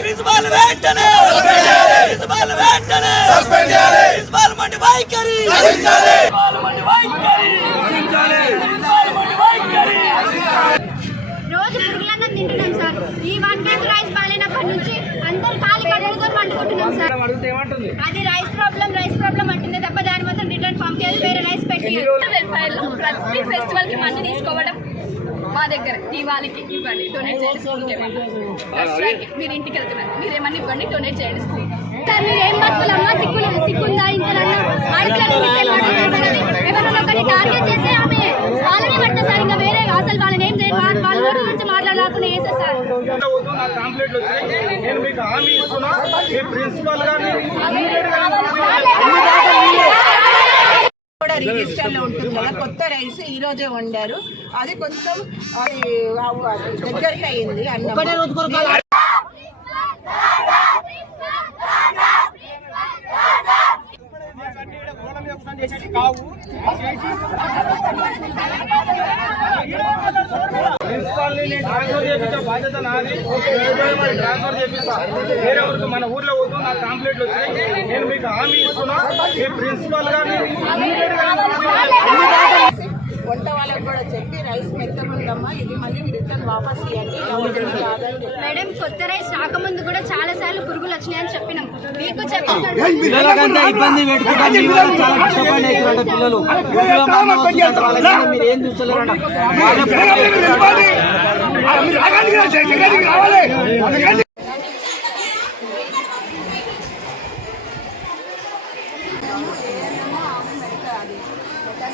Principal వెంటనే! Principal వెంటనే! Principal మండి వైఖరి ప్రిన్సిపాల్ మండి వైఖరి ప్రిన్సిపాల్ మండి వైఖరి రోజు పురుగులన్నం తింటున్నాం సార్ ఈ వన్ టైం రైస్ బాగాలేనప్పటి నుంచి అందరు ఖాళీ కడుపులతో వండుకుంటున్నాం సార్ అది రైస్ ప్రాబ్లం రైస్ ప్రాబ్లం అంటుంది తప్ప దాని మాత్రం రిటర్న్ పంపించాలి వేరే రైస్ పెట్టి ప్రతి ఫెస్టివల్కి మనీ తీసుకోవడం మా దగ్గర దీవాళికి ఇవ్వండి డొనేట్ చేయండి స్కూల్కి మీరు ఇంటికి వెళ్తున్నారు. మీరు ఏమన్నా ఇవ్వండి డొనేట్ చేయండి స్కూల్ సార్ మీరు ఏం బతుకులమ్మా? సిగ్గులు సిగ్గుందా ఇంకా టార్గెట్ చేస్తే ఆమె వాళ్ళనే సార్ ఇంకా వేరే అసలు వాళ్ళని ఏం చేయండి వాళ్ళ నోటి నుంచి మాట్లాడాలని వేసేసారు నేను మీకు హామీ ఇస్తున్నా మీ ప్రిన్సిపల్ కూడా ఉంటుంది కొత్త రైస్ ఈ రోజే వండారు అది కొంచెం అది అది దగ్గరికి అయింది అన్నం చేసేది కావు. ట్రాన్స్ఫర్ చేయించే బాధ్యత నాది. మరి ట్రాన్స్ఫర్ చేపిస్తా. వేరే ఊరికి మన ఊర్లో వద్దు నా కాంప్లైంట్లు వచ్చాయి నేను మీకు హామీ ఇస్తున్నా. మీ ప్రిన్సిపల్ గారిని వంట వాళ్ళకి కూడా చెప్పి రైస్ మెత్తముందమ్మా ఇది మళ్ళీ రిటర్న్ వాపస్ ఇవ్వండి. మేడం కొత్త రైస్ రాకముందు కూడా చాలా సార్లు పురుగులు వచ్చినాయని చెప్పినాం మీకు చెప్పారు పిల్లలకంతా ఇబ్బంది పెట్టుకుంటాం మీరు కూడా చాలా కష్టపడి అవుతారంట పిల్లలు ఊళ్ళో మమ్మ వస్తుందంట వాళ్ళకి మీరు ఏం చూస్తలేరంట వాళ్ళ వెళ్ళిపోతాను చెప్తే నేనే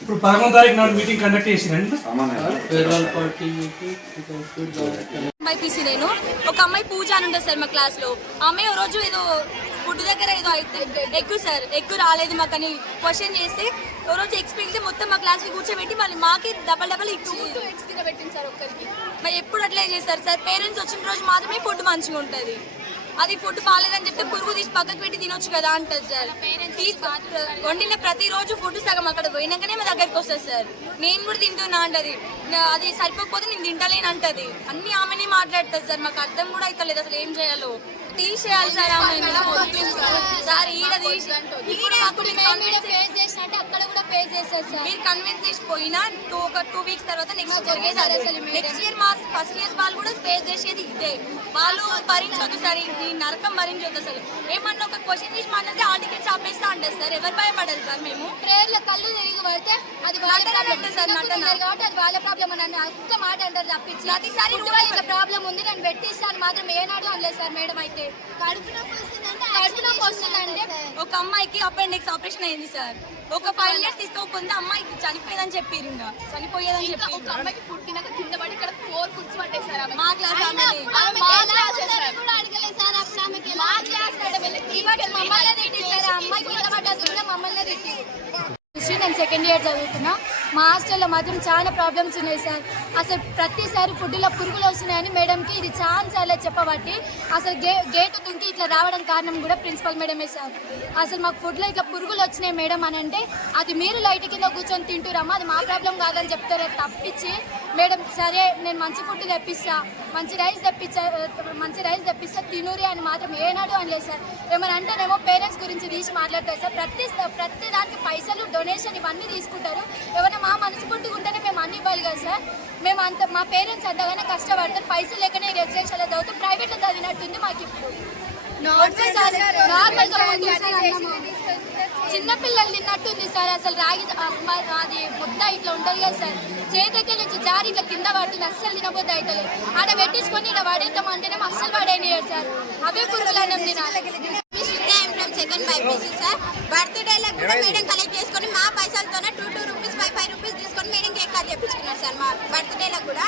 ఇప్పుడు పదకొండు తారీఖు నాడు మీటింగ్ కండక్ట్ చేసిరండి. నేను. ఒక అమ్మాయి పూజ అని ఉంటుంది సార్ మా క్లాస్లో. ఆ అమ్మాయి ఓ రోజు ఏదో ఫుడ్ దగ్గర ఏదో అయితే ఎక్కువ సార్ ఎక్కువ రాలేదు మాకు అని క్వశ్చన్ చేస్తే ఓ రోజు పిలిచి మొత్తం మా క్లాస్కి కూర్చోబెట్టి మళ్ళీ మాకి డబల్ డబల్ ఇచ్చి. తినబెట్టింది సార్ ఒక్కరికి. మరి ఎప్పుడు అట్లే చేస్తారు సార్ పేరెంట్స్ వచ్చిన రోజు మాత్రమే ఫుడ్ మంచిగా ఉంటుంది అది ఫుడ్ బాగాలేదని చెప్తే పురుగు తీసి పక్కకు పెట్టి తినొచ్చు కదా అంటారు సార్. వండిన ప్రతి రోజు ఫుడ్ సగం అక్కడ పోయినాకనే మా దగ్గరికి వస్తుంది సార్. నేను కూడా తింటున్నా అంటది. అది సరిపోకపోతే నేను తింటలేను అంటది. అన్ని ఆమెనే మాట్లాడుతుంది సార్. మాకు అర్థం కూడా అవుతలేదు అసలు ఏం చేయాలో. తీసేయాలి సార్ ఆమె సార్ ఈడ తీసి ఇప్పుడు మాకు మీరు చేసి- అక్కడ కూడా పే చేస్తారు సార్. మీరు కన్విన్స్ చేసి పోయినా టూ ఒక టూ వీక్స్ తర్వాత నెక్స్ట్ జరిగేది అసలు నెక్స్ట్ ఇయర్ మా ఫస్ట్ ఇయర్ వాళ్ళు కూడా స్పేస్ చేసేది ఇదే. వాళ్ళు భరించొద్దు సార్ ఈ నరకం భరించొద్దు అసలు. ఏమన్నా ఒక క్వశ్చన్ చేసి మాట్లాడితే ఆ టికెట్స్ ఆపేస్తా అంటారు సార్. ఎవరు భయపడాలి సార్ మేము? ప్రేయర్ల కళ్ళు తిరిగి పడితే అది వాళ్ళ ప్రాబ్లం సార్. కాబట్టి అది వాళ్ళ ప్రాబ్లం అని ఒక్క మాట అంటారు తప్పించి. ప్రతిసారి ప్రాబ్లం ఉంది నేను పెట్టిస్తాను మాత్రం ఏనాడు అనలేదు సార్ మేడం అయితే. కడుపు నొప్పి వస్తుందంటే ఒక అమ్మాయికి అపెండిక్స్ ఆపరేషన్ అయింది సార్. ఒక ఫైవ్ ఇయర్స్ తీసుకోకపోతే అమ్మాయికి చనిపోయేదని చెప్పారు ఇంకా చనిపోయేదని చెప్పి ఒక అమ్మాయికి ఫుడ్ తినక కింద పడి ఇక్కడ ఫోర్ మా క్లాస్. మా క్లాస్ సార్. అమ్మాయి కింద పడ్డది కూడా మమ్మల్ని తిట్టి సెకండ్ ఇయర్ చదువుతున్నా. మా హాస్టల్లో మాత్రం చాలా ప్రాబ్లమ్స్ ఉన్నాయి సార్. అసలు ప్రతిసారి ఫుడ్లో పురుగులు వస్తున్నాయని మేడంకి ఇది చాలా సార్లు చెప్పబట్టి అసలు గే గేట్ దుంకి ఇట్లా రావడం కారణం కూడా ప్రిన్సిపల్ మేడమే సార్. అసలు మాకు ఫుడ్లో ఇట్లా పురుగులు వచ్చినాయి మేడం అని అంటే అది మీరు లైట్ కింద కూర్చొని తింటురమ్మా అది మా ప్రాబ్లం కాదని చెప్తారు తప్పించి మేడం సరే నేను మంచి ఫుడ్ తెప్పిస్తా. మంచి రైస్ తెప్పించా మంచి రైస్ తెప్పిస్తా తినురి అని మాత్రం ఏనాడు అనలేదు సార్. ఏమైనా అంటేనేమో పేరెంట్స్ గురించి తీసి మాట్లాడతారు సార్. ప్రతి ప్రతి దానికి పైసలు డొనేషన్ ఇవన్నీ తీసుకుంటారు. ఏమైనా మా మనసు పుట్టుకుంటేనే మేము అన్ని ఇవ్వాలి కదా సార్. మేము అంత మా పేరెంట్స్ అంతగానే కష్టపడతారు. పైసలు లేకనే రెసిడెన్షియల్ చదువుతూ ప్రైవేట్లో చదివినట్టుంది మాకు ఇప్పుడు నార్మల్ నార్మల్ చిన్న పిల్లలు తిన్నట్టుంది సార్ అసలు రాగి అది ఇట్లా ఉంటుంది కదా సార్. చేతికి నుంచి జారి ఇట్లా కింద పడుతుంది అస్సలు తినబోద్ది అవుతుంది ఆడ పెట్టించుకొని ఇక్కడ పడేద్దాం అంటేనే అస్సలు పడేయనియారు సార్. అవే పురుగులు అన్నం సెకండ్ బైపీసీ సార్. బర్త్డేలో కూడా మేడం కలెక్ట్ చేసుకొని మా పైసలతోనే two two rupees five five rupees తీసుకొని మేడం కేక్ కార్డ్ తెప్పించుకున్నారు సార్ మా బర్త్డేలో కూడా.